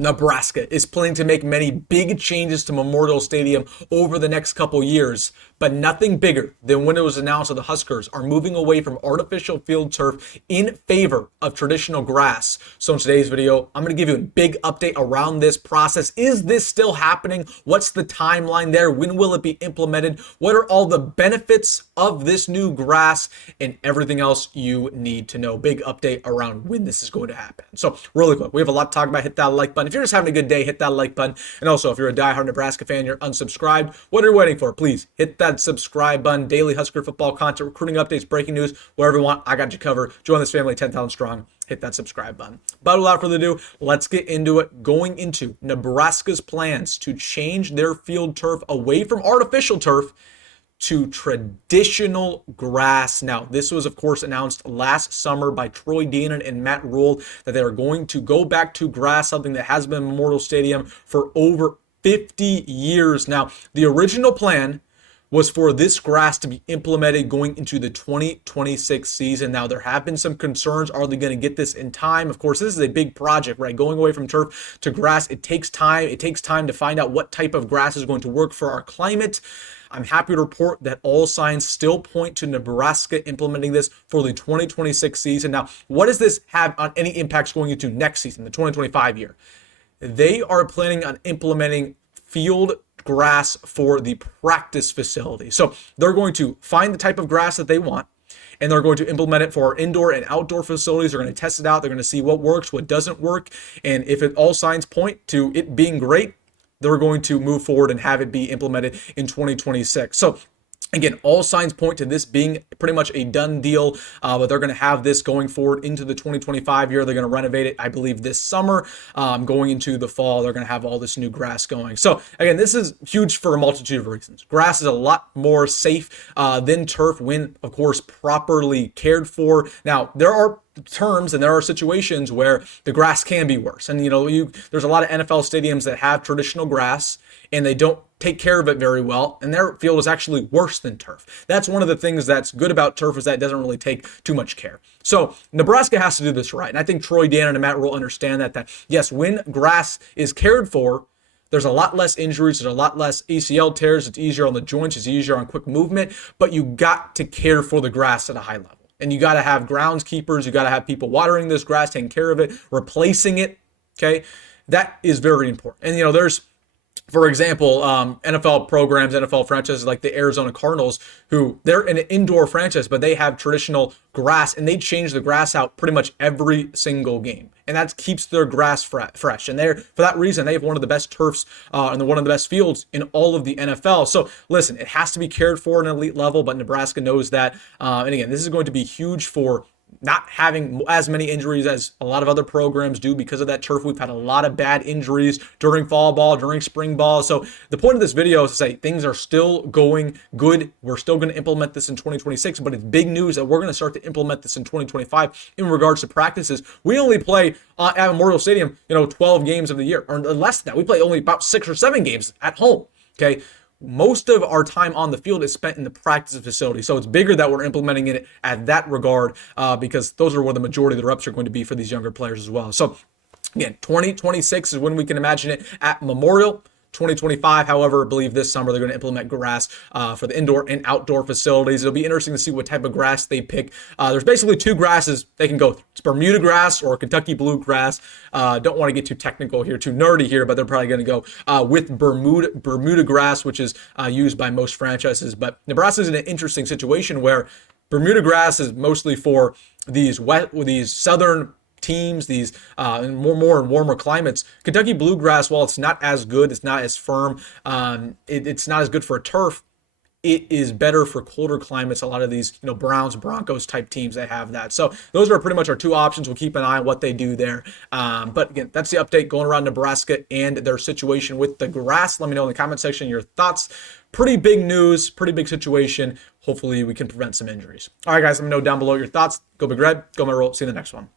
Nebraska is planning to make many big changes to Memorial Stadium over the next couple years, but nothing bigger than when it was announced that the Huskers are moving away from artificial field turf in favor of traditional grass. So in today's video, I'm going to give you a big update around this process. Is this still happening? What's the timeline there? When will it be implemented? What are all the benefits of this new grass and everything else you need to know? Big update around when this is going to happen. So really quick, we have a lot to talk about. Hit that like button. If you're just having a good day, hit that like button. And also, if you're a diehard Nebraska fan, you're unsubscribed, what are you waiting for? Please hit that subscribe button. Daily Husker football content, recruiting updates, breaking news, whatever you want, I got you covered. Join this family, 10,000 strong. Hit that subscribe button. But without further ado, let's get into it. Going into Nebraska's plans to change their field turf away from artificial turf to traditional grass. Now, this was, of course, announced last summer by Troy Deion and Matt Rhule that they are going to go back to grass, something that has been Memorial Stadium for over 50 years. Now, the original plan was for this grass to be implemented going into the 2026 season. Now, there have been some concerns. Are they going to get this in time? Of course, this is a big project, right? Going away from turf to grass, it takes time. It takes time to find out what type of grass is going to work for our climate. I'm happy to report that all signs still point to Nebraska implementing this for the 2026 season. Now, what does this have on any impacts going into next season, the 2025 year? They are planning on implementing field grass for the practice facility. So they're going to find the type of grass that they want, and they're going to implement it for our indoor and outdoor facilities. They're going to test it out. They're going to see what works, what doesn't work. And if all signs point to it being great, they're going to move forward and have it be implemented in 2026. So again, all signs point to this being pretty much a done deal, but they're going to have this going forward into the 2025 year. They're going to renovate it, I believe, this summer. Going into the fall, they're going to have all this new grass going. So again, this is huge for a multitude of reasons. Grass is a lot more safe than turf when, of course, properly cared for. Now, there are terms and there are situations where the grass can be worse. And, there's a lot of NFL stadiums that have traditional grass and they don't take care of it very well, and their field is actually worse than turf. That's one of the things that's good about turf, is that it doesn't really take too much care. So Nebraska has to do this right. And I think Troy Deion and Matt Rhule understand that yes, when grass is cared for, there's a lot less injuries, there's a lot less ACL tears, it's easier on the joints, it's easier on quick movement, but you got to care for the grass at a high level. And you got to have groundskeepers, you got to have people watering this grass, taking care of it, replacing it, okay? That is very important. And, there's, for example, NFL programs, NFL franchises like the Arizona Cardinals, who they're an indoor franchise, but they have traditional grass, and they change the grass out pretty much every single game. And that keeps their grass fresh. And for that reason, they have one of the best turfs and one of the best fields in all of the NFL. So listen, it has to be cared for at an elite level, but Nebraska knows that. And again, this is going to be huge for not having as many injuries as a lot of other programs do because of that turf. We've had a lot of bad injuries during fall ball, during spring ball. So the point of this video is to say things are still going good. We're still going to implement this in 2026, but it's big news that we're going to start to implement this in 2025 in regards to practices. We only play at Memorial Stadium, 12 games of the year, or less than that. We play only about 6 or 7 games at home, okay? Most of our time on the field is spent in the practice facility. So it's bigger that we're implementing it at that regard because those are where the majority of the reps are going to be for these younger players as well. So again, 2026 is when we can imagine it at Memorial. 2025, however, I believe this summer they're going to implement grass for the indoor and outdoor facilities. It'll be interesting to see what type of grass they pick. There's basically 2 grasses they can go through. It's Bermuda grass or Kentucky bluegrass. Don't want to get too technical here, too nerdy here, but they're probably going to go with Bermuda grass, which is used by most franchises. But Nebraska's in an interesting situation where Bermuda grass is mostly for these southern teams, these more and warmer climates. Kentucky bluegrass, while it's not as good, it's not as firm, it's not as good for a turf, it is better for colder climates. A lot of these, Browns, Broncos type teams, they have that. So those are pretty much our 2 options. We'll keep an eye on what they do there. But again, that's the update going around Nebraska and their situation with the grass. Let me know in the comment section your thoughts. Pretty big news, pretty big situation. Hopefully we can prevent some injuries. All right, guys, let me know down below your thoughts. Go Big Red, go my roll. See you in the next one.